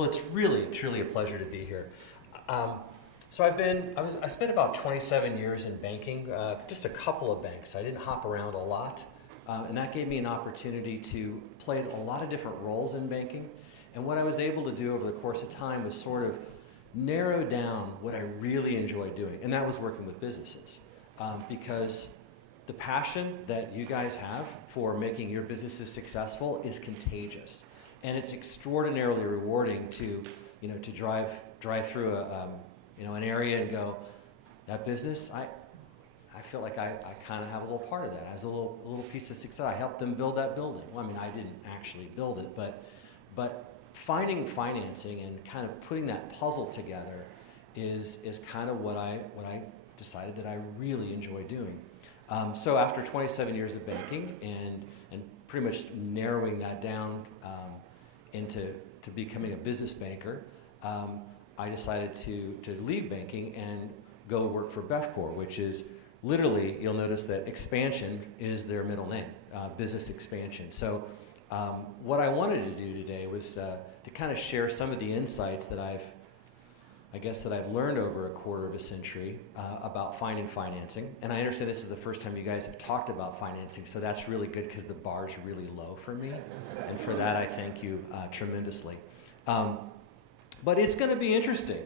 Well, it's really, truly a pleasure to be here. So I spent about 27 years in banking, just a couple of banks. I didn't hop around a lot, and that gave me an opportunity to play a lot of different roles in banking. And what I was able to do over the course of time was sort of narrow down what I really enjoyed doing, and that was working with businesses. Because the passion that you guys have for making your businesses successful is contagious, and it's extraordinarily rewarding to drive through an area and go, that business, I feel like I kind of have a little part of that. I was a little piece of success. I helped them build that building. Well, I mean, I didn't actually build it, but finding financing and kind of putting that puzzle together is kind of what I decided that I really enjoy doing. So after 27 years of banking and pretty much narrowing that down into becoming a business banker, I decided to leave banking and go work for Corp, which is literally, you'll notice that expansion is their middle name, business expansion. So what I wanted to do today was to kind of share some of the insights that I've learned over a quarter of a century about finding financing. And I understand this is the first time you guys have talked about financing, so that's really good because the bar's really low for me. And for that, I thank you tremendously. But it's going to be interesting.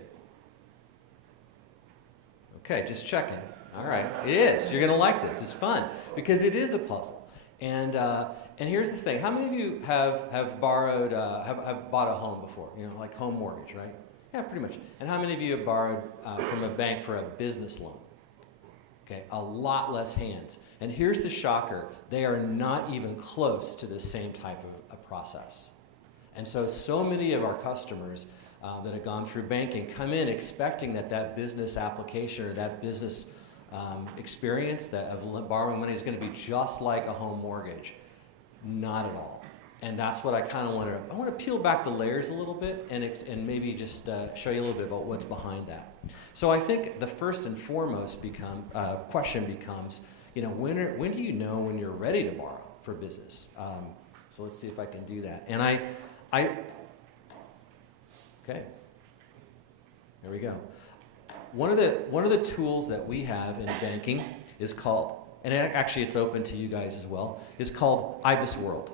Okay, just checking. All right, it is. You're going to like this. It's fun because it is a puzzle. And here's the thing: how many of you have borrowed, have bought a home before? You know, like home mortgage, right? Yeah, pretty much. And how many of you have borrowed from a bank for a business loan? Okay, a lot less hands. And here's the shocker: they are not even close to the same type of a process. And so many of our customers that have gone through banking come in expecting that business application or that business experience of borrowing money is going to be just like a home mortgage. Not at all. And that's what I kind of want to peel back the layers a little bit and maybe just show you a little bit about what's behind that. So I think the first and foremost question becomes, when do you know when you're ready to borrow for business? So let's see if I can do that. And okay, there we go. One of the tools that we have in banking is called, and actually it's open to you guys as well, is called IBIS World.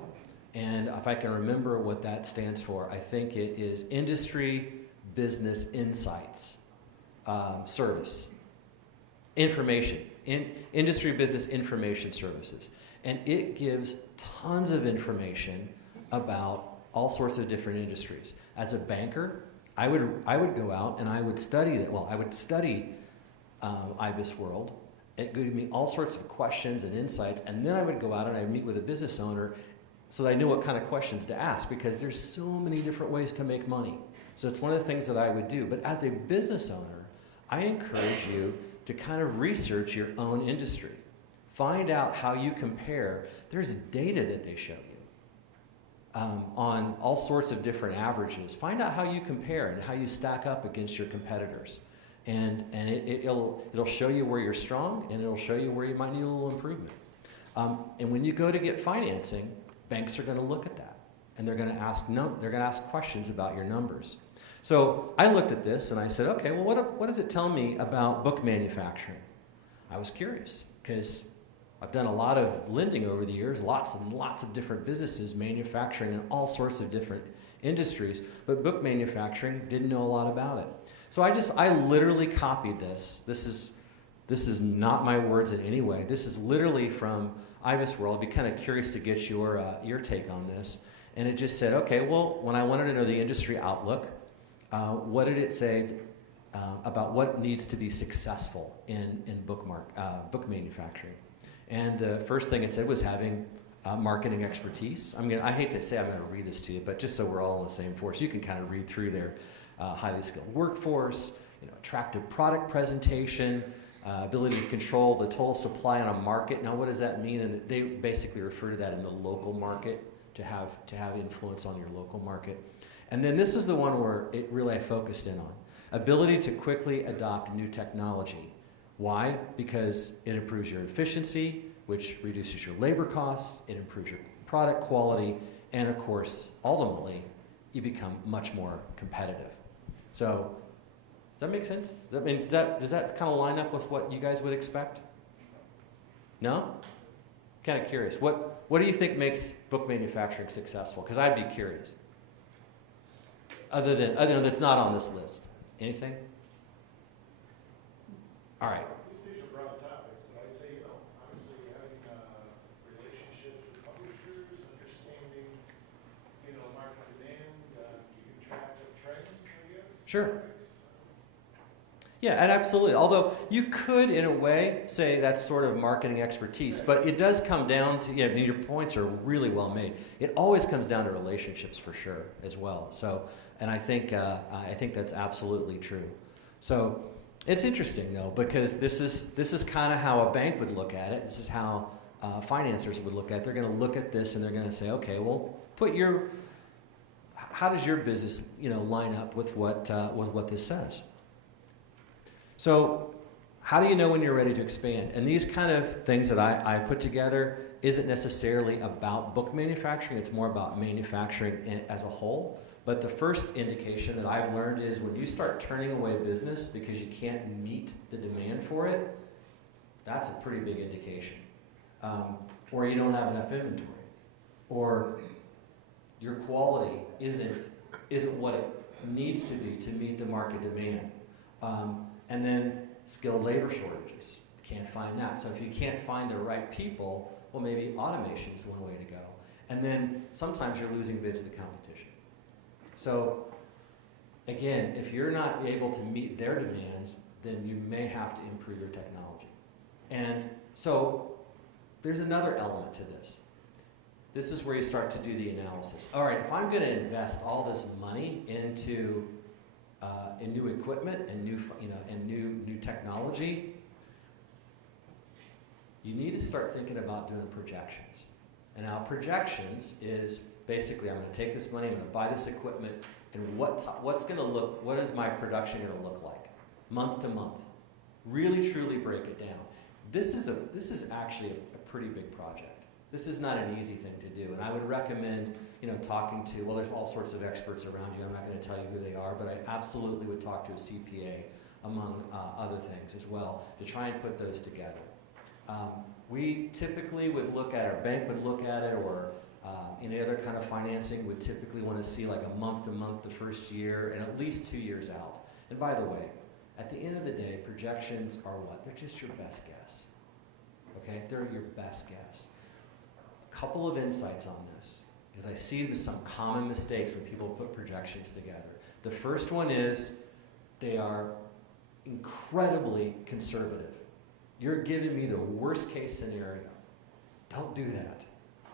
And if I can remember what that stands for, I think it is Industry Business Insights Service. Information. Industry Business Information Services. And it gives tons of information about all sorts of different industries. As a banker, I would go out and I would study that. Well, I would study IBIS World. It gave me all sorts of questions and insights, and then I would go out and I would meet with a business owner so that I knew what kind of questions to ask, because there's so many different ways to make money. So it's one of the things that I would do. But as a business owner, I encourage you to kind of research your own industry. Find out how you compare. There's data that they show you on all sorts of different averages. Find out how you compare and how you stack up against your competitors. And it'll show you where you're strong, and it'll show you where you might need a little improvement. And when you go to get financing, banks are going to look at that, and they're going to ask questions about your numbers. So I looked at this and I said, okay, well, what does it tell me about book manufacturing? I was curious because I've done a lot of lending over the years, lots and lots of different businesses, manufacturing in all sorts of different industries, but book manufacturing, didn't know a lot about it. So I literally copied this. This is not my words in any way. This is literally from IBIS World. I'd be kind of curious to get your take on this. And it just said, okay, well, when I wanted to know the industry outlook, what did it say about what needs to be successful in book manufacturing? And the first thing it said was having marketing expertise. I hate to say I'm going to read this to you, but just so we're all on the same force, you can kind of read through their highly skilled workforce, attractive product presentation, ability to control the total supply on a market. Now, what does that mean? And they basically refer to that in the local market, to have influence on your local market. And then this is the one where I focused in on. Ability to quickly adopt new technology. Why? Because it improves your efficiency, which reduces your labor costs, it improves your product quality, and of course, ultimately, you become much more competitive. So, does that make sense? Does that kind of line up with what you guys would expect? No? Kind of curious. What do you think makes book manufacturing successful? Because I'd be curious. Other than that's not on this list. Anything? All right. These are broad topics, but I'd say, obviously having relationships with publishers, understanding, market demand, keeping track of trends, I guess. Sure. Yeah, and absolutely. Although you could, in a way, say that's sort of marketing expertise, but it does come down to, your points are really well made. It always comes down to relationships for sure as well. So, and I think that's absolutely true. So it's interesting though, because this is kind of how a bank would look at it. This is how financiers would look at it. They're going to look at this and they're going to say, okay, well, how does your business, line up with what this says? So how do you know when you're ready to expand? And these kind of things that I put together isn't necessarily about book manufacturing. It's more about manufacturing as a whole. But the first indication that I've learned is when you start turning away business because you can't meet the demand for it, that's a pretty big indication. Or you don't have enough inventory. Or your quality isn't what it needs to be to meet the market demand. And then skilled labor shortages. Can't find that. So if you can't find the right people, well, maybe automation is one way to go. And then sometimes you're losing bids to the competition. So again, if you're not able to meet their demands, then you may have to improve your technology. And so there's another element to this. This is where you start to do the analysis. All right, if I'm going to invest all this money into in new equipment and new technology, you need to start thinking about doing projections. And now projections is basically I'm going to take this money, I'm going to buy this equipment, and what is my production going to look like month to month? Really truly break it down. This is actually a pretty big project. This is not an easy thing to do, and I would recommend talking to, there's all sorts of experts around you. I'm not going to tell you who they are, but I absolutely would talk to a CPA among other things as well to try and put those together. We typically would look at, our bank would look at it, or any other kind of financing would typically want to see like a month to month the first year and at least 2 years out. And by the way, at the end of the day, projections are what? They're just your best guess. Okay? They're your best guess. A couple of insights on this, because I see some common mistakes when people put projections together. The first one is they are incredibly conservative. You're giving me the worst case scenario. Don't do that.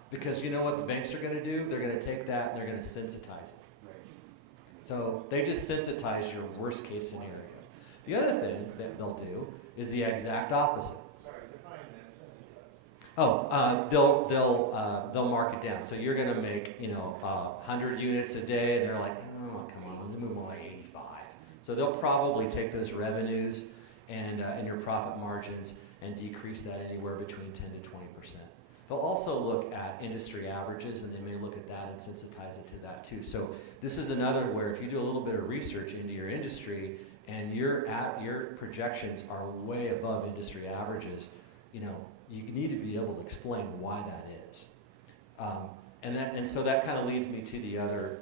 Because you know what the banks are going to do? They're going to take that and they're going to sensitize it. So they just sensitize your worst case scenario. The other thing that they'll do is the exact opposite. Sorry, define that, sensitize. They'll mark it down. So you're going to make 100 units a day, and they're like, oh, come on, I'm going to move more like 85. So they'll probably take those revenues and your profit margins and decrease that anywhere between 10 to 20%. They'll also look at industry averages, and they may look at that and sensitize it to that too. So this is another where if you do a little bit of research into your industry and your projections are way above industry averages, you need to be able to explain why that is. And so that kind of leads me to the other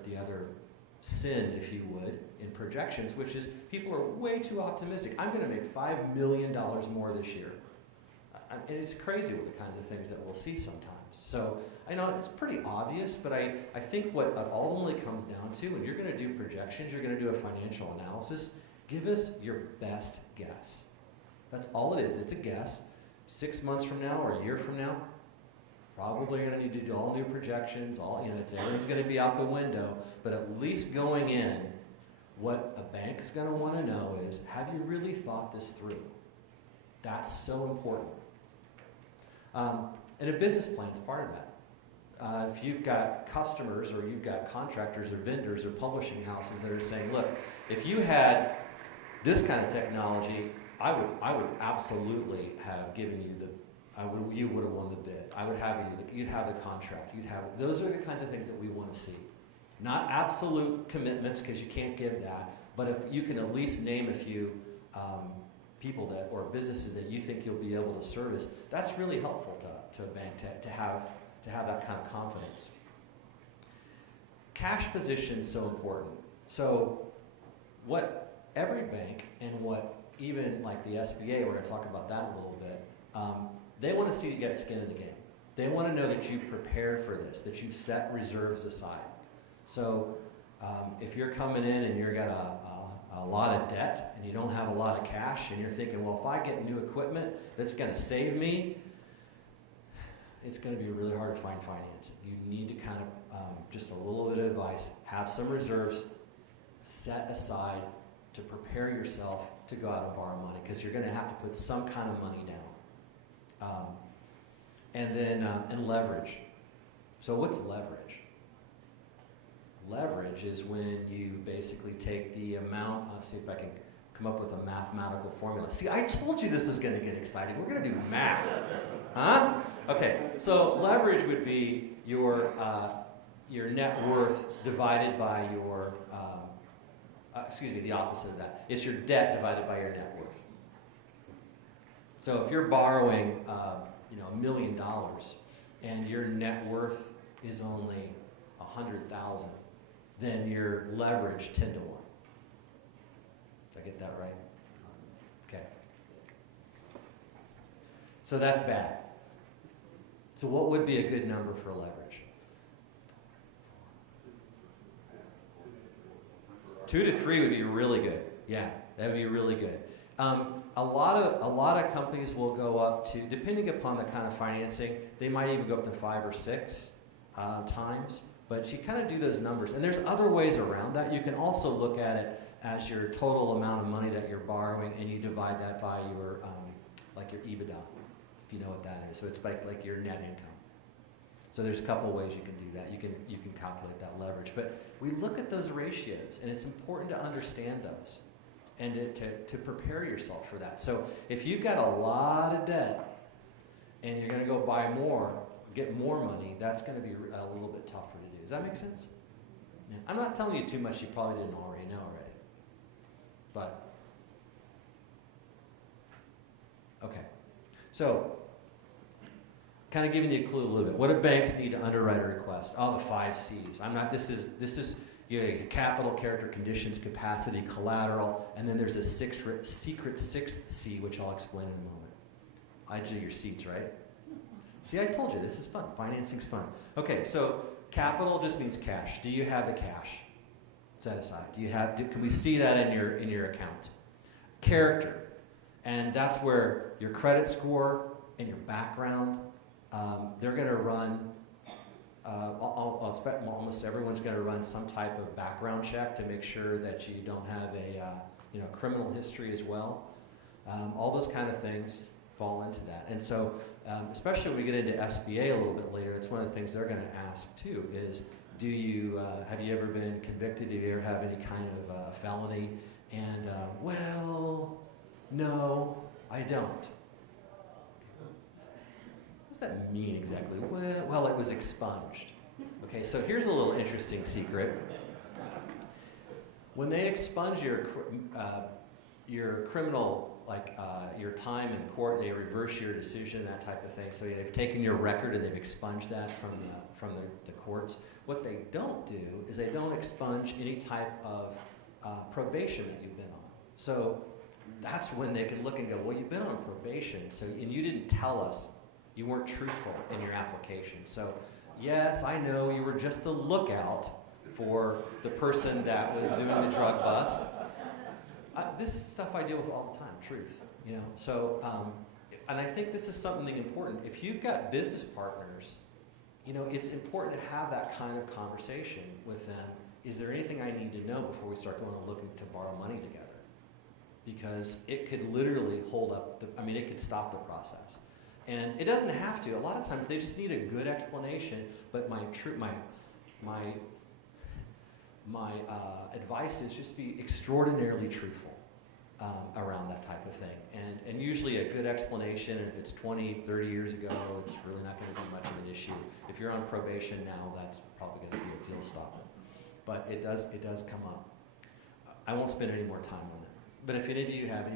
sin, if you would, in projections, which is people are way too optimistic. I'm going to make $5 million more this year. And it's crazy with the kinds of things that we'll see sometimes. So I know it's pretty obvious, but I think what it ultimately comes down to, when you're going to do projections, you're going to do a financial analysis, give us your best guess. That's all it is. It's a guess. 6 months from now or a year from now, probably going to need to do all new projections. Everything's going to be out the window. But at least going in, what a bank is going to want to know is, have you really thought this through? That's so important. And a business plan is part of that. If you've got customers or you've got contractors or vendors or publishing houses that are saying, look, if you had this kind of technology, I would absolutely have given you you would have won the bid. I would have you'd have the contract. Those are the kinds of things that we want to see. Not absolute commitments, because you can't give that, but if you can at least name a few people that or businesses that you think you'll be able to service, that's really helpful to a bank to have that kind of confidence. Cash position is so important. So what every bank and what even like the SBA, we're going to talk about that a little bit, they want to see you get skin in the game. They want to know that you've prepared for this, that you've set reserves aside. So if you're coming in and you've got a lot of debt and you don't have a lot of cash and you're thinking, well, if I get new equipment that's going to save me, it's going to be really hard to find financing. You need to kind of, just a little bit of advice, have some reserves set aside to prepare yourself to go out and borrow money, because you're going to have to put some kind of money down. And leverage. So what's leverage? Leverage is when you basically take the amount, I'll see if I can come up with a mathematical formula. See, I told you this is going to get exciting. We're going to do math. Huh? Okay, so leverage would be your net worth divided by your, the opposite of that. It's your debt divided by your net worth. So if you're borrowing, $1 million and your net worth is only $100,000, then you're leveraged 10 to 1. Did I get that right? Okay. So that's bad. So what would be a good number for leverage? 2 to 3 would be really good. Yeah, that would be really good. A lot of companies will go up to, depending upon the kind of financing, they might even go up to 5 or 6 times. But you kind of do those numbers. And there's other ways around that. You can also look at it as your total amount of money that you're borrowing, and you divide that by your, your EBITDA, if you know what that is. So it's like your net income. So there's a couple ways you can do that. You can calculate that leverage. But we look at those ratios, and it's important to understand those and to prepare yourself for that. So if you've got a lot of debt and you're going to go buy more, get more money, that's going to be a little bit tougher to do. Does that make sense? Yeah. I'm not telling you too much you probably didn't already know already. But, okay. So, kind of giving you a clue a little bit. What do banks need to underwrite a request? Oh, the 5 C's. This is capital, character, conditions, capacity, collateral, and then there's a secret 6th C, which I'll explain in a moment. I do your seats, right? See, I told you, this is fun. Financing's fun. Okay, so capital just means cash. Do you have the cash set aside? Can we see that in your account? Character, and that's where your credit score and your background, they're going to run, almost everyone's going to run some type of background check to make sure that you don't have a criminal history as well. All those kind of things fall into that. And so, especially when we get into SBA a little bit later, it's one of the things they're going to ask too is, have you ever been convicted? Do you ever have any kind of felony? And, well, no, I don't. What does that mean exactly? Well, it was expunged. Okay, so here's a little interesting secret. When they expunge your criminal, your time in court, they reverse your decision, that type of thing. So they've taken your record and they've expunged that from the courts. What they don't do is they don't expunge any type of probation that you've been on. So that's when they can look and go, well, you've been on probation, and you didn't tell us, you weren't truthful in your application. So yes, I know you were just the lookout for the person that was doing the drug bust. This is stuff I deal with all the time, truth. So, and I think this is something important. If you've got business partners, it's important to have that kind of conversation with them. Is there anything I need to know before we start going and looking to borrow money together? Because it could literally hold up, it could stop the process. And it doesn't have to. A lot of times they just need a good explanation, but my advice is just be extraordinarily truthful around that type of thing. And usually a good explanation, and if it's 20, 30 years ago, it's really not going to be much of an issue. If you're on probation now, that's probably going to be a deal stopper. but it does come up. I won't spend any more time on that. But if any of you have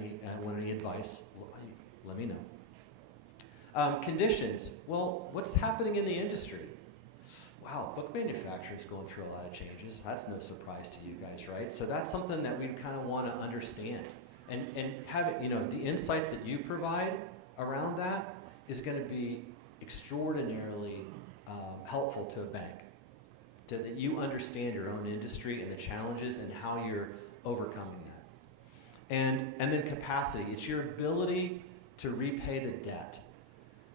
want any advice, let me know. Conditions. Well, what's happening in the industry? Wow, book manufacturing is going through a lot of changes. That's no surprise to you guys, right? So that's something that we kind of want to understand. And have it, the insights that you provide around that is going to be extraordinarily helpful to a bank. That you understand your own industry and the challenges and how you're overcoming that. And then capacity. It's your ability to repay the debt.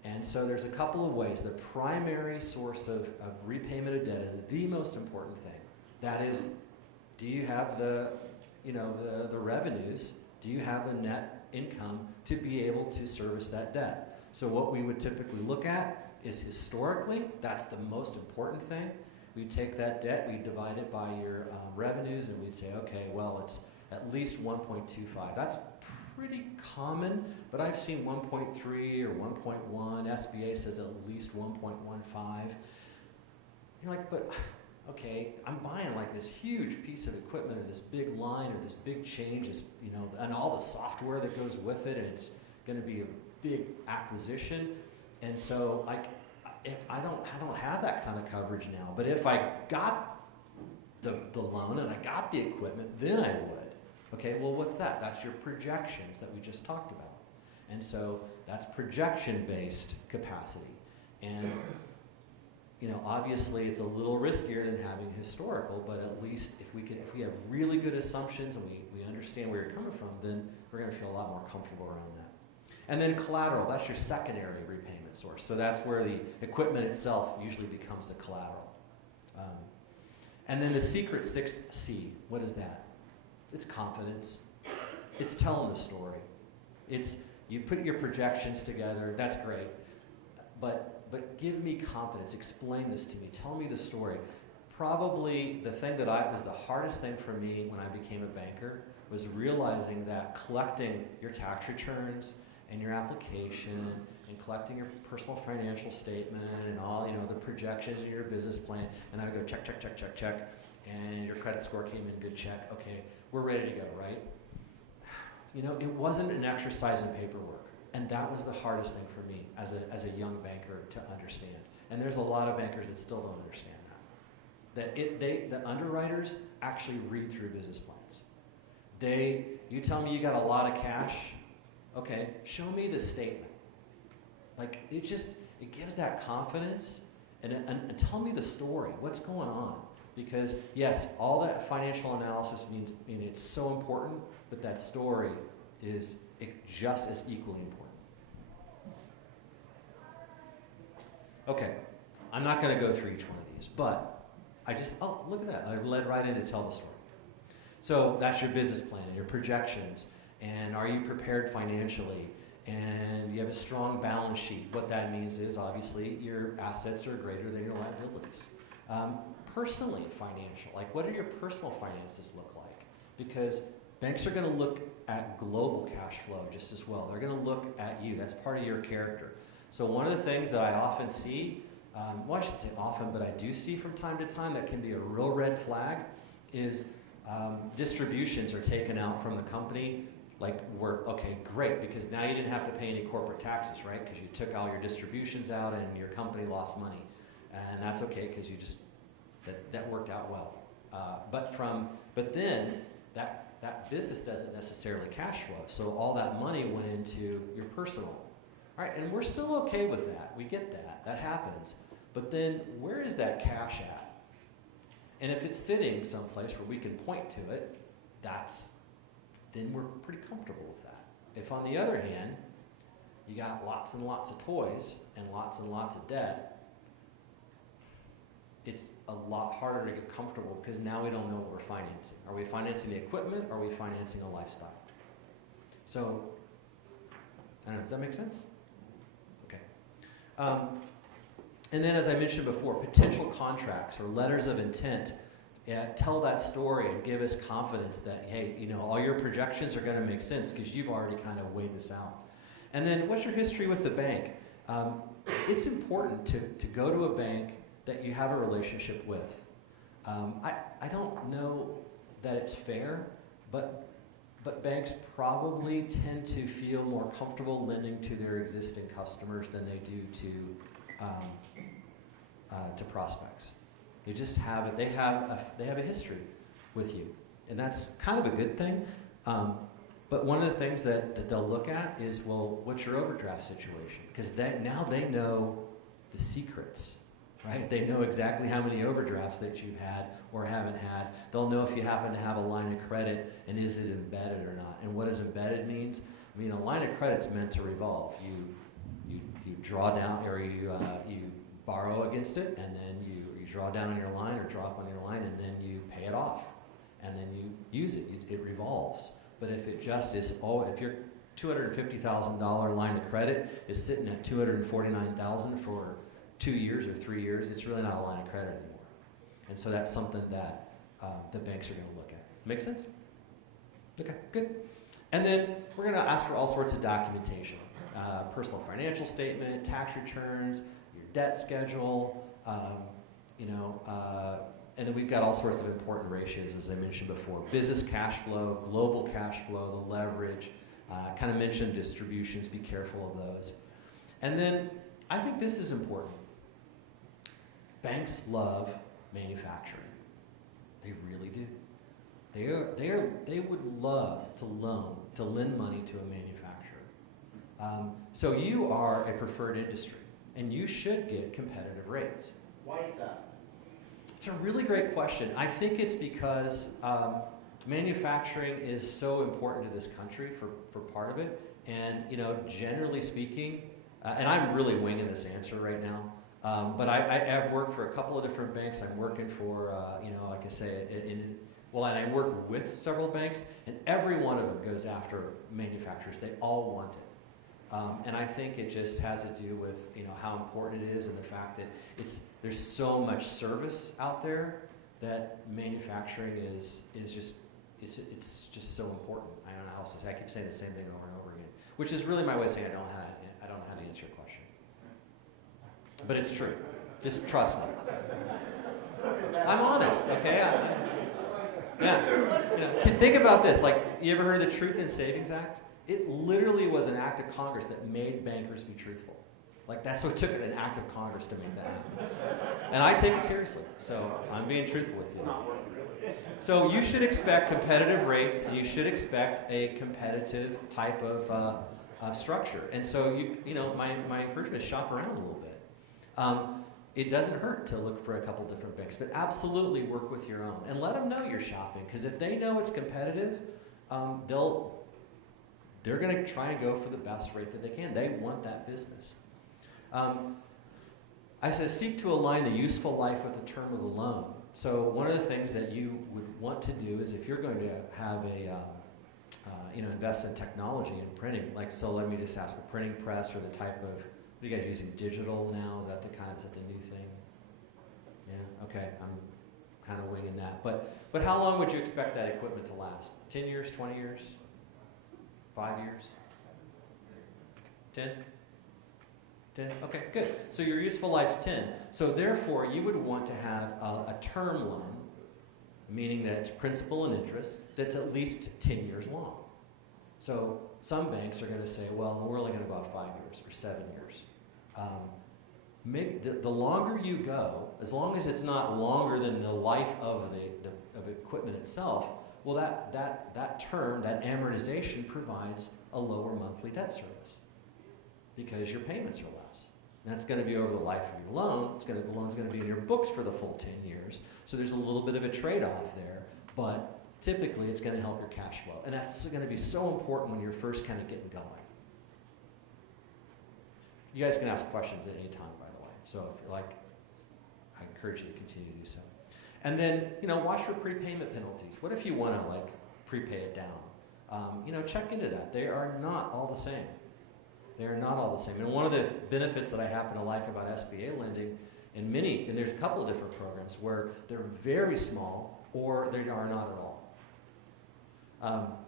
And so there's a couple of ways. The primary source of repayment of debt is the most important thing. That is, do you have the revenues? Do you have the net income to be able to service that debt? So what we would typically look at is historically, that's the most important thing. We take that debt, we divide it by your revenues, and we'd say, okay, well, it's at least 1.25. That's pretty common, but I've seen 1.3 or 1.1. SBA says at least 1.15. You're like, but okay, I'm buying like this huge piece of equipment or this big line or this big change, and all the software that goes with it, and it's going to be a big acquisition. And so I don't have that kind of coverage now. But if I got the loan and I got the equipment, then I would. Okay, well, what's that? That's your projections that we just talked about. And so that's projection-based capacity. And, obviously it's a little riskier than having historical, but at least if we have really good assumptions and we understand where you're coming from, then we're going to feel a lot more comfortable around that. And then collateral, that's your secondary repayment source. So that's where the equipment itself usually becomes the collateral. And then the secret sixth C, what is that? It's confidence. It's telling the story. It's you put your projections together, that's great. But give me confidence. Explain this to me. Tell me the story. Probably the thing that was the hardest thing for me when I became a banker was realizing that collecting your tax returns and your application and collecting your personal financial statement and all, the projections in your business plan, and I would go check, check, check, check, check, and your credit score came in good, check, okay, we're ready to go, right? It wasn't an exercise in paperwork, and that was the hardest thing for me as a young banker to understand. And there's a lot of bankers that still don't understand that. The underwriters actually read through business plans. You tell me you got a lot of cash, okay, show me the statement. Like, it gives that confidence, and tell me the story, what's going on. Because, yes, all that financial analysis means, it's so important, but that story is just as equally important. Okay, I'm not going to go through each one of these, but look at that. I led right in to tell the story. So that's your business plan and your projections, and are you prepared financially, and you have a strong balance sheet. What that means is, obviously, your assets are greater than your liabilities. Personally financial, like what do your personal finances look like? Because banks are going to look at global cash flow just as well. They're going to look at you. That's part of your character. So one of the things that I often see, I should say often, but I do see from time to time that can be a real red flag, is distributions are taken out from the company. Like, okay, great, because now you didn't have to pay any corporate taxes, right? Because you took all your distributions out and your company lost money. And that's okay, because that worked out well. But then that business doesn't necessarily cash flow. So all that money went into your personal. All right, and we're still okay with that. We get that. That happens. But then where is that cash at? And if it's sitting someplace where we can point to it, then we're pretty comfortable with that. If on the other hand, you got lots and lots of toys and lots of debt, it's a lot harder to get comfortable because now we don't know what we're financing. Are we financing the equipment or are we financing a lifestyle? So, I don't know, does that make sense? Okay. And then as I mentioned before, potential contracts or letters of intent tell that story and give us confidence that, hey, all your projections are going to make sense because you've already kind of weighed this out. And then what's your history with the bank? It's important to go to a bank that you have a relationship with. I don't know that it's fair, but banks probably tend to feel more comfortable lending to their existing customers than they do to prospects. They just have it. They have a history with you, and that's kind of a good thing. But one of the things that they'll look at is, well, what's your overdraft situation? Because now they know the secrets, right? They know exactly how many overdrafts that you've had or haven't had. They'll know if you happen to have a line of credit and is it embedded or not. And what does embedded means? I mean, a line of credit's meant to revolve. You draw down, or you borrow against it, and then you draw down on your line or drop on your line, and then you pay it off, and then you use it. It revolves. But if it just is, if your $250,000 line of credit is sitting at $249,000 for 2 years or 3 years, it's really not a line of credit anymore. And so that's something that the banks are going to look at. Make sense? Okay, good. And then we're going to ask for all sorts of documentation. Personal financial statement, tax returns, your debt schedule, and then we've got all sorts of important ratios, as I mentioned before. Business cash flow, global cash flow, the leverage, kind of mentioned distributions, be careful of those. And then I think this is important. Banks love manufacturing. They really do. They would love to lend money to a manufacturer. So you are a preferred industry, and you should get competitive rates. Why is that? It's a really great question. I think it's because manufacturing is so important to this country for part of it. And, generally speaking, and I'm really winging this answer right now, but I've worked for a couple of different banks. I'm working for, like I say, and I work with several banks, and every one of them goes after manufacturers. They all want it. And I think it just has to do with how important it is, and the fact that there's so much service out there that manufacturing is just so important. I don't know how else to say. I keep saying the same thing over and over again, which is really my way of saying I don't know how to answer your question. But it's true. Just trust me. I'm honest, okay? Think about this. Like, you ever heard of the Truth in Savings Act? It literally was an act of Congress that made bankers be truthful. Like, that's what took it, an act of Congress to make that happen. And I take it seriously, so I'm being truthful with you. So you should expect competitive rates, and you should expect a competitive type of structure. And so my encouragement is shop around a little bit. It doesn't hurt to look for a couple different banks, but absolutely work with your own and let them know you're shopping, because if they know it's competitive, they're going to try and go for the best rate that they can. They want that business. I said, seek to align the useful life with the term of the loan. So one of the things that you would want to do is, if you're going to have invest in technology and printing, so let me just ask, a printing press or the type of, what are you guys using, digital now? Is that the new thing? Yeah, okay, I'm kind of winging that. But how long would you expect that equipment to last? 10 years, 20 years? 5 years? 10? 10? Okay, good. So your useful life's 10. So therefore, you would want to have a term loan, meaning that it's principal and interest, that's at least 10 years long. So some banks are going to say, well, we're only going to go out 5 years or 7 years. The longer you go, as long as it's not longer than the life of the equipment itself, well, that term, that amortization, provides a lower monthly debt service because your payments are less. And that's going to be over the life of your loan. The loan's going to be in your books for the full 10 years. So there's a little bit of a trade-off there, but typically it's going to help your cash flow. And that's going to be so important when you're first kind of getting going. You guys can ask questions at any time, by the way. So if you're I encourage you to continue to do so. And then, watch for prepayment penalties. What if you want to prepay it down? Check into that. They are not all the same. They are not all the same. And one of the benefits that I happen to like about SBA lending, and there's a couple of different programs where they're very small or they are not at all.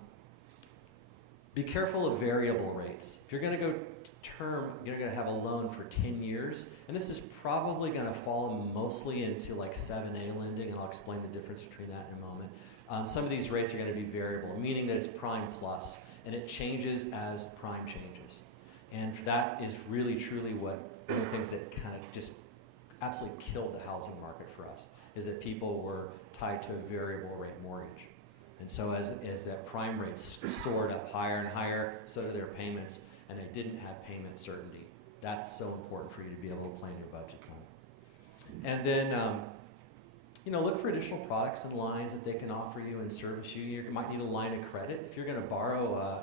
Be careful of variable rates. If you're going to go term, you're going to have a loan for 10 years, and this is probably going to fall mostly into like 7A lending, and I'll explain the difference between that in a moment. Some of these rates are going to be variable, meaning that it's prime plus, and it changes as prime changes. And that is really, truly one of the things that kind of just absolutely killed the housing market for us, is that people were tied to a variable rate mortgage. And so as that prime rate soared up higher and higher, so did their payments, and they didn't have payment certainty. That's so important for you to be able to plan your budgets on. And then, look for additional products and lines that they can offer you and service you. You might need a line of credit. If you're going to borrow,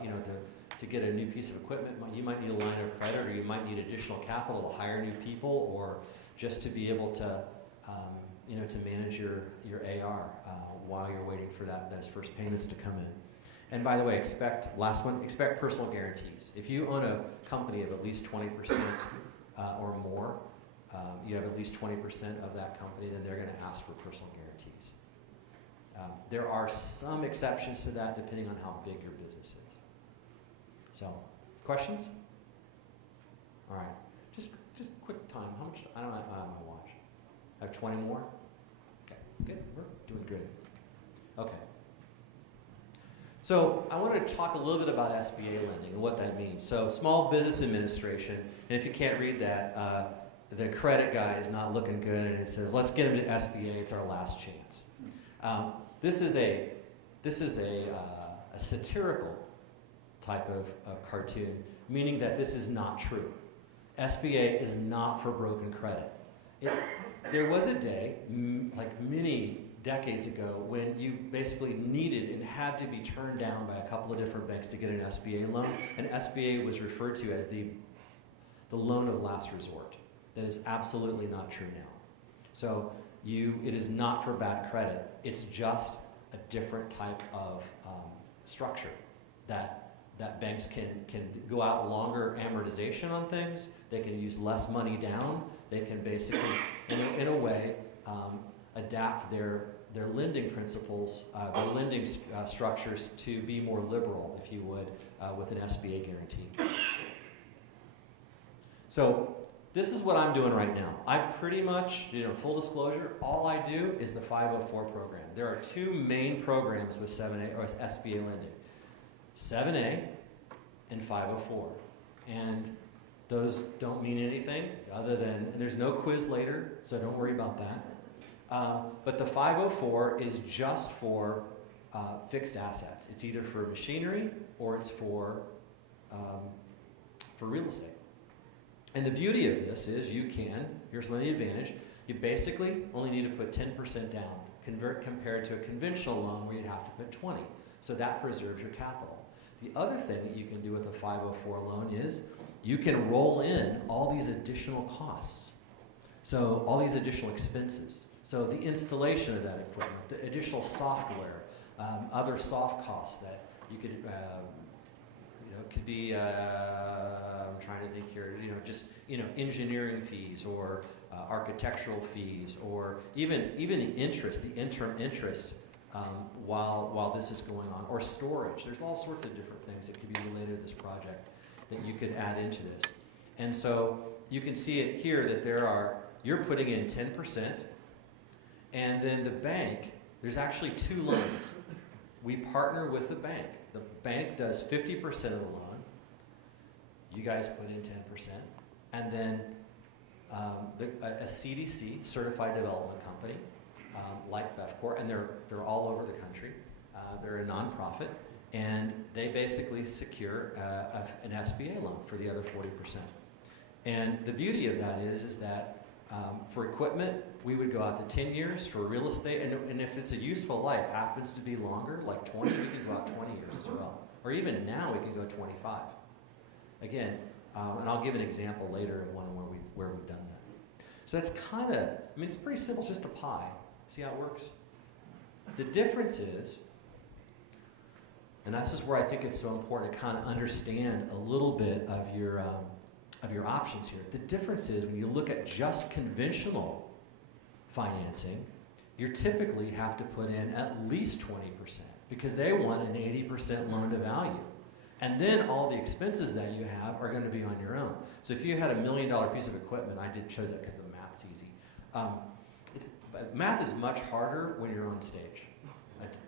to get a new piece of equipment, you might need a line of credit, or you might need additional capital to hire new people, or just to be able to, to manage your AR while you're waiting for those first payments to come in. And by the way, expect personal guarantees. If you own a company of at least 20% or more, you have at least 20% of that company, then they're going to ask for personal guarantees. There are some exceptions to that depending on how big your business is. So, questions? All right, just quick time. How much? I don't have my watch. I have 20 more. Okay, good. We're doing good. Okay. So I want to talk a little bit about SBA lending and what that means. So Small Business Administration, and if you can't read that, the credit guy is not looking good, and it says, "Let's get him to SBA. It's our last chance." This is a satirical type of cartoon, meaning that this is not true. SBA is not for broken credit. There was a day, like many decades ago, when you basically needed and had to be turned down by a couple of different banks to get an SBA loan, and SBA was referred to as the loan of last resort. That is absolutely not true now. So it is not for bad credit. It's just a different type of structure that banks can go out longer amortization on things. They can use less money down. They can basically, in a way, adapt their lending principles, their lending structures to be more liberal, if you would, with an SBA guarantee. So this is what I'm doing right now. I pretty much, full disclosure, all I do is the 504 program. There are two main programs with 7A or SBA lending. 7A and 504. And those don't mean anything other than, and there's no quiz later, so don't worry about that. But the 504 is just for fixed assets. It's either for machinery or it's for real estate. And the beauty of this is here's one of the advantage, you basically only need to put 10% down, compared to a conventional loan where you'd have to put 20. So that preserves your capital. The other thing that you can do with a 504 loan is you can roll in all these additional costs. So all these additional expenses. So the installation of that equipment, the additional software, other soft costs that you could, it could be, I'm trying to think here, engineering fees or architectural fees, or even the interest, the interim interest while this is going on, or storage. There's all sorts of different things that could be related to this project that you could add into this. And so you can see it here that you're putting in 10%, and then the bank, there's actually two loans. We partner with the bank. The bank does 50% of the loan. You guys put in 10%. And then a CDC, Certified Development Company, like Corp, and they're all over the country. They're a nonprofit, and they basically secure an SBA loan for the other 40%. And the beauty of that is that for equipment, we would go out to 10 years. For real estate, and if it's a useful life, happens to be longer, like 20, we can go out 20 years as well. Or even now, we can go 25. Again, and I'll give an example later of one where we've done that. So that's kind of, it's pretty simple, it's just a pie. See how it works? The difference is, and this is where I think it's so important to kind of understand a little bit of your options here. The difference is when you look at just conventional financing, you typically have to put in at least 20% because they want an 80% loan to value. And then all the expenses that you have are going to be on your own. So if you had $1 million piece of equipment, I chose that because the math's easy. But math is much harder when you're on stage.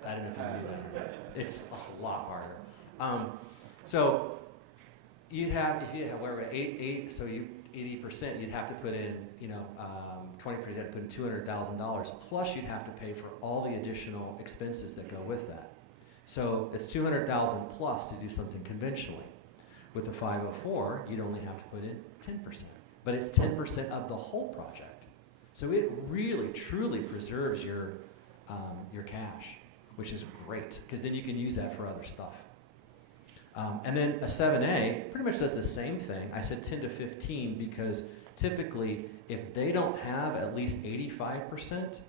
I don't know if you knew that or not. It's a lot harder. So you'd have, if you have whatever, 80%, you'd have to put in, 20%, you'd have to put in $200,000, plus you'd have to pay for all the additional expenses that go with that. So it's $200,000 plus to do something conventionally. With the 504, you'd only have to put in 10%, but it's 10% of the whole project. So it really, truly preserves your cash, which is great, because then you can use that for other stuff. And then a 7A pretty much does the same thing. I said 10 to 15 because typically if they don't have at least 85%,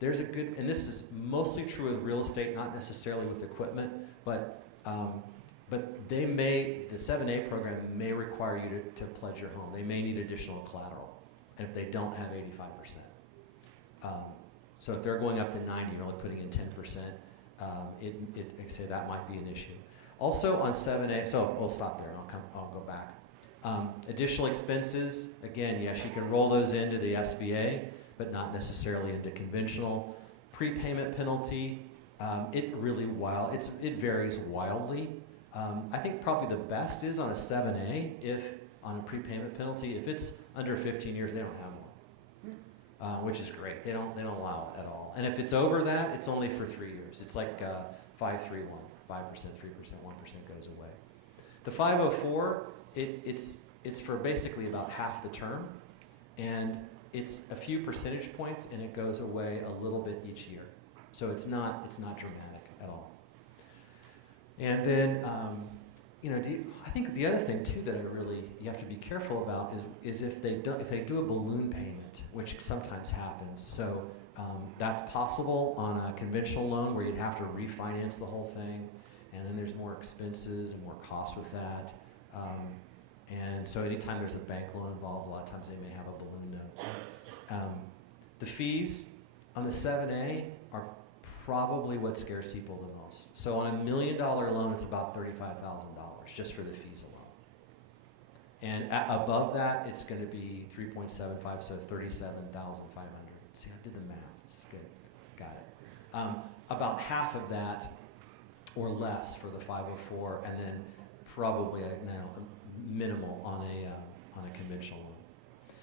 there's a good, and this is mostly true with real estate, not necessarily with equipment, but the 7A program may require you to pledge your home. They may need additional collateral, and if they don't have 85%. So if they're going up to 90, you're only putting in 10%, like I say, that might be an issue. Also on 7A, so we'll stop there and I'll go back. Additional expenses, again, yes, you can roll those into the SBA, but not necessarily into conventional. Prepayment penalty, it varies wildly. I think probably the best is on a 7A, if on a prepayment penalty, if it's under 15 years, they don't have one, which is great. They don't allow it at all. And if it's over that, it's only for 3 years. It's like 5-3-1. 5%, 3%, 1% goes away. The 504, it's for basically about half the term, and it's a few percentage points, and it goes away a little bit each year. So it's not dramatic at all. And then, I think the other thing too that you have to be careful about is if they do a balloon payment, which sometimes happens. So that's possible on a conventional loan where you'd have to refinance the whole thing, and then there's more expenses and more costs with that. And so anytime there's a bank loan involved, a lot of times they may have a balloon note. The fees on the 7A are probably what scares people the most. So on a $1 million loan, it's about $35,000 just for the fees alone. And above that, it's going to be 3.75, so 37,500. See, I did the math. This is good. Got it. About half of that or less for the 504, and then probably a minimal on a conventional loan.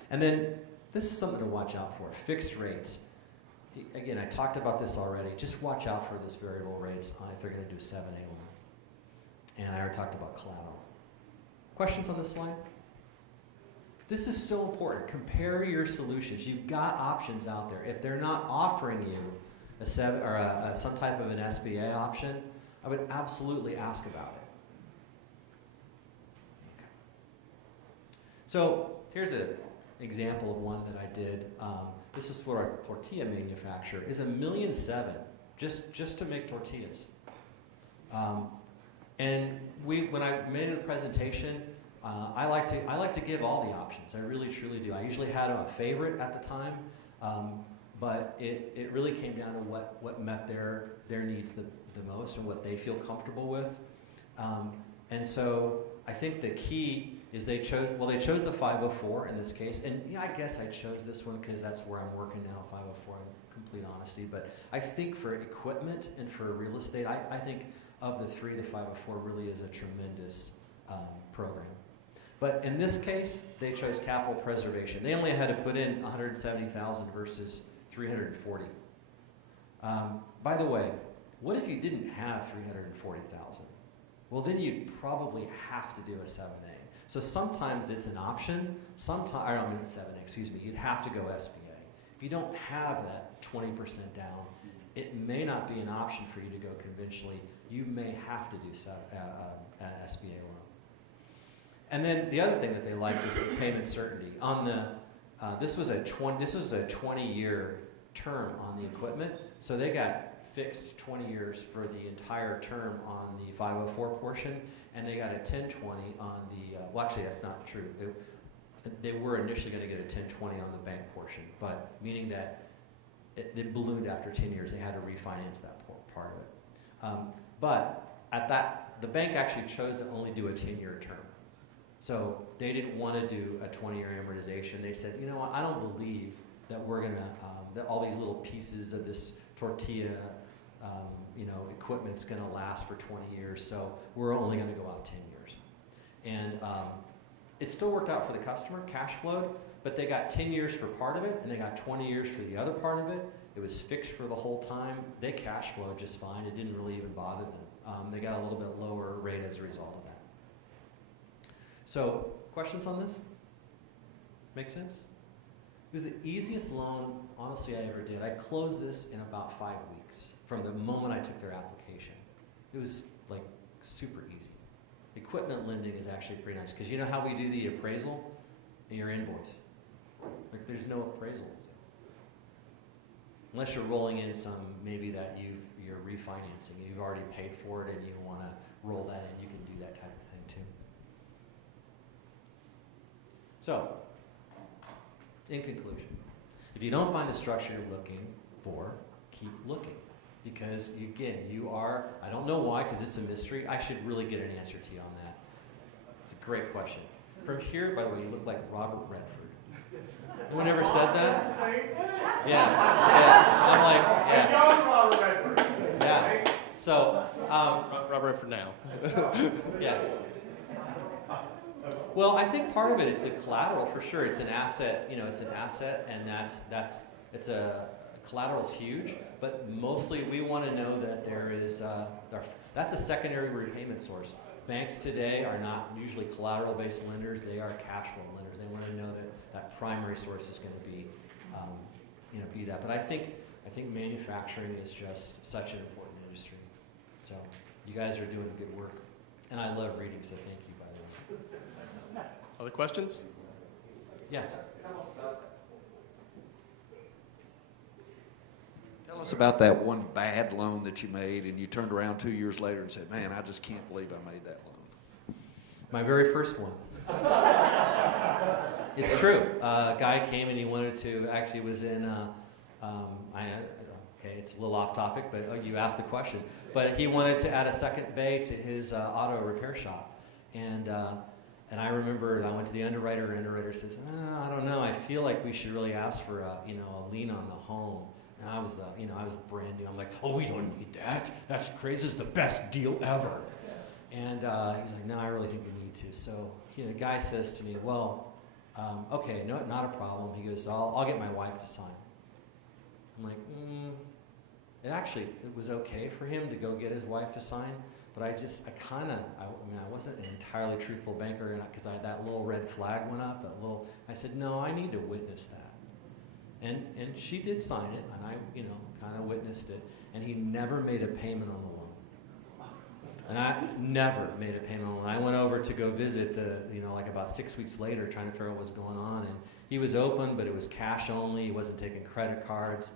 And then this is something to watch out for: fixed rates. Again, I talked about this already. Just watch out for this variable rates if they're going to do a 7A loan. And I already talked about collateral. Questions on this slide? This is so important. Compare your solutions. You've got options out there. If they're not offering you some type of an SBA option, I would absolutely ask about it. Okay. So here's an example of one that I did. This is for a tortilla manufacturer. Is $1.7 million just to make tortillas. And when I made the presentation, I like to give all the options. I really truly do. I usually had a favorite at the time, but it really came down to what met their needs the most and what they feel comfortable with. And so I think the key is they chose the 504 in this case. And I guess I chose this one because that's where I'm working now, 504 in complete honesty. But I think for equipment and for real estate, I think of the three, the 504 really is a tremendous program. But in this case, they chose capital preservation. They only had to put in $170,000 versus $340,000. By the way, what if you didn't have $340,000? Well, then you'd probably have to do a 7A. So sometimes it's an option. I don't mean 7A, excuse me. You'd have to go SBA. If you don't have that 20% down, it may not be an option for you to go conventionally. You may have to do an SBA loan. And then the other thing that they like is the payment certainty. This was a 20-year term on the equipment, so they got fixed 20 years for the entire term on the 504 portion, and they got a 1020 on the, well actually that's not true. They were initially going to get a 1020 on the bank portion, but meaning that it ballooned after 10 years. They had to refinance that part of it. But the bank actually chose to only do a 10-year term. So they didn't want to do a 20-year amortization. They said, you know what, I don't believe that we're going to, that all these little pieces of this tortilla, equipment's going to last for 20 years. So we're only going to go out 10 years. And it still worked out for the customer, cash flowed, but they got 10 years for part of it, and they got 20 years for the other part of it. It was fixed for the whole time. They cash flowed just fine. It didn't really even bother them. They got a little bit lower rate as a result of that. So, questions on this? Make sense? It was the easiest loan, honestly, I ever did. I closed this in about 5 weeks from the moment I took their application. It was like super easy. Equipment lending is actually pretty nice because you know how we do the appraisal in your invoice? Like there's no appraisal. Unless you're rolling in some, maybe that you're refinancing. You've already paid for it and you want to roll that in. You can do that type of thing too. So, in conclusion, if you don't find the structure you're looking for, keep looking. Because, again, I don't know why, because it's a mystery. I should really get an answer to you on that. It's a great question. From here, by the way, you look like Robert Redford. Anyone ever said that? Yeah. I'm like, yeah. Young Robert Redford. Yeah. So, Robert Redford now. yeah. Well, I think part of it is the collateral for sure. It's an asset, it's an asset, and collateral's huge, but mostly we want to know that that's a secondary repayment source. Banks today are not usually collateral-based lenders; they are cash flow lenders. They want to know that primary source is going to be, be that. But I think manufacturing is just such an important industry. So you guys are doing good work, and I love reading. So thank you, by the way. Other questions? Yes. Tell us about that one bad loan that you made and you turned around 2 years later and said, man, I just can't believe I made that loan. My very first one. It's true. A guy came and he wanted to, actually was in, okay, it's a little off topic, but you asked the question. But he wanted to add a second bay to his auto repair shop. And I remember I went to the underwriter. Underwriter says, I don't know. I feel like we should really ask for a lien on the home. And I was brand new. I'm like, oh, we don't need that. That's crazy. This is the best deal ever. And he's like, no, I really think we need to. So the guy says to me, well, okay, no, not a problem. He goes, I'll get my wife to sign. I'm like, it was okay for him to go get his wife to sign. But I wasn't an entirely truthful banker because that little red flag went up. I said, no, I need to witness that. And she did sign it, and I, kind of witnessed it. And he never made a payment on the loan. And I never made a payment on the loan. I went over to go visit about 6 weeks later, trying to figure out what was going on. And he was open, but it was cash only. He wasn't taking credit cards.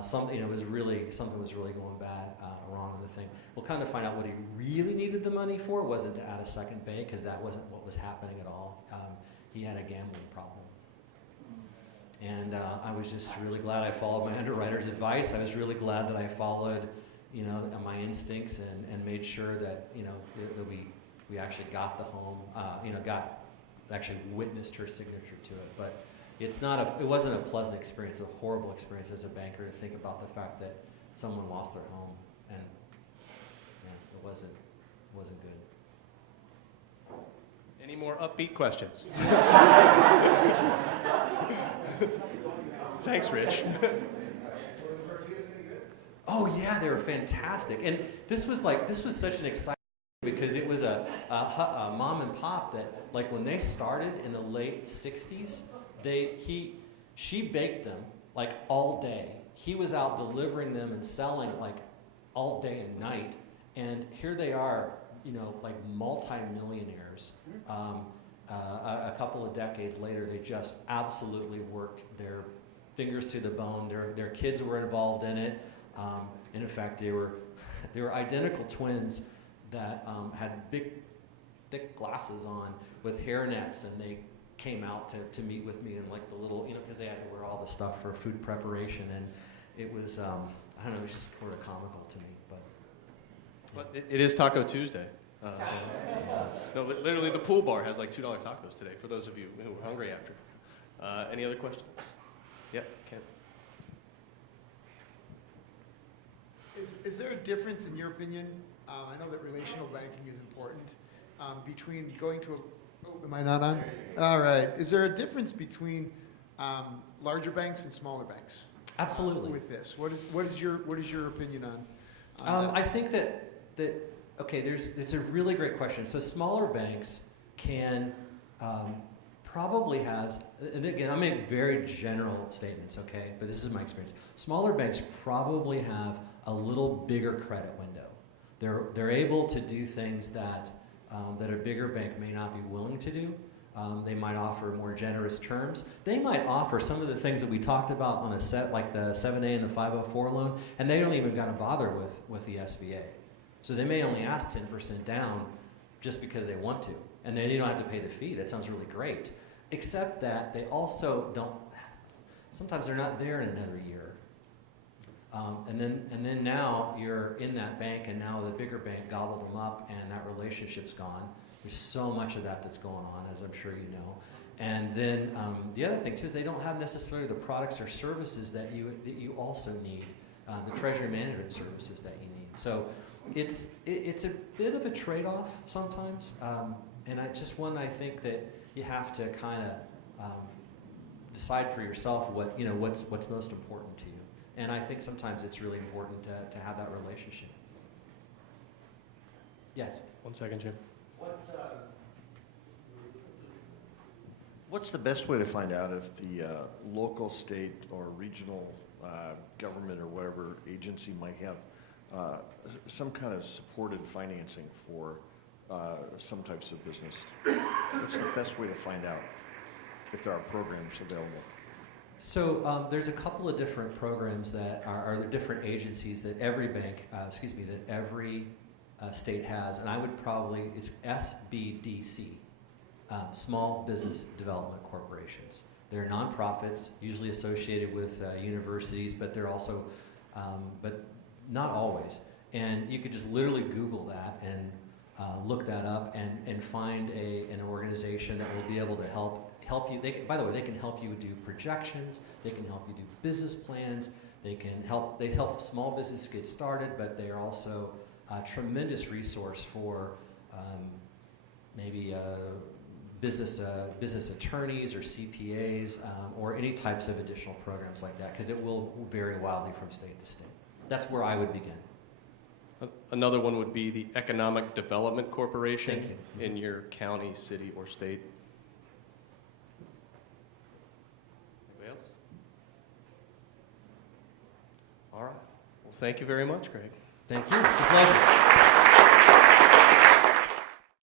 Something was really going bad, wrong with the thing. We'll kind of find out what he really needed the money for. It wasn't to add a second bay, because that wasn't what was happening at all. He had a gambling problem. And I was just really glad I followed my underwriter's advice. I was really glad that I followed, my instincts and made sure that, that we actually got the home, actually witnessed her signature to it. But it wasn't a pleasant experience, a horrible experience as a banker to think about the fact that someone lost their home, and it wasn't good. Any more upbeat questions? Thanks, Rich. Oh yeah, they were fantastic, and this was such an exciting because it was a mom and pop that when they started in the late '60s, she baked them all day. He was out delivering them and selling all day and night, and here they are, multi-millionaires. A couple of decades later, they just absolutely worked their fingers to the bone. Their kids were involved in it. And in fact, they were identical twins that had big, thick glasses on with hairnets, and they came out to meet with me in the little, because they had to wear all the stuff for food preparation, and it was, it was just sort of comical to me. But Well, it is Taco Tuesday. No, literally the pool bar has like $2 tacos today for those of you who are hungry after. Any other questions? Yeah, Ken. Is there a difference, in your opinion, I know that relational banking is important, between going to am I not on? All right. Is there a difference between larger banks and smaller banks? Absolutely. With this, what is your opinion on that? I think that okay, it's a really great question. So smaller banks can probably has, and again, I make very general statements, okay, but this is my experience. Smaller banks probably have a little bigger credit window. They're able to do things that that a bigger bank may not be willing to do. They might offer more generous terms. They might offer some of the things that we talked about on a set, like the 7A and the 504 loan, and they don't even got to bother with the SBA. So they may only ask 10% down just because they want to, and then you don't have to pay the fee. That sounds really great, except that they also don't. Sometimes they're not there in another year, and then now you're in that bank, and now the bigger bank gobbled them up, and that relationship's gone. There's so much of that that's going on, as I'm sure you know. And then the other thing too is they don't have necessarily the products or services that you also need, the treasury management services that you need. So it's a bit of a trade-off sometimes, and just one I think that you have to kind of decide for yourself what's most important to you. And I think sometimes it's really important to have that relationship. Yes. 1 second, Jim. What's the best way to find out if the local, state, or regional government or whatever agency might have some kind of supported financing for some types of business? What's the best way to find out if there are programs available? So there's a couple of different programs that are the different agencies that every bank, that every state has, and I would probably, it's SBDC, Small Business Development Corporations. They're nonprofits, usually associated with universities, but they're also, but not always. And you could just literally Google that and look that up and find an organization that will be able to help you. By the way, they can help you do projections. They can help you do business plans. They help small business get started, but they are also a tremendous resource for maybe business attorneys or CPAs or any types of additional programs like that, because it will vary wildly from state to state. That's where I would begin. Another one would be the Economic Development Corporation. Thank you. In your county, city, or state. Anybody else? All right. Well, thank you very much, Greg. Thank you. It's a pleasure.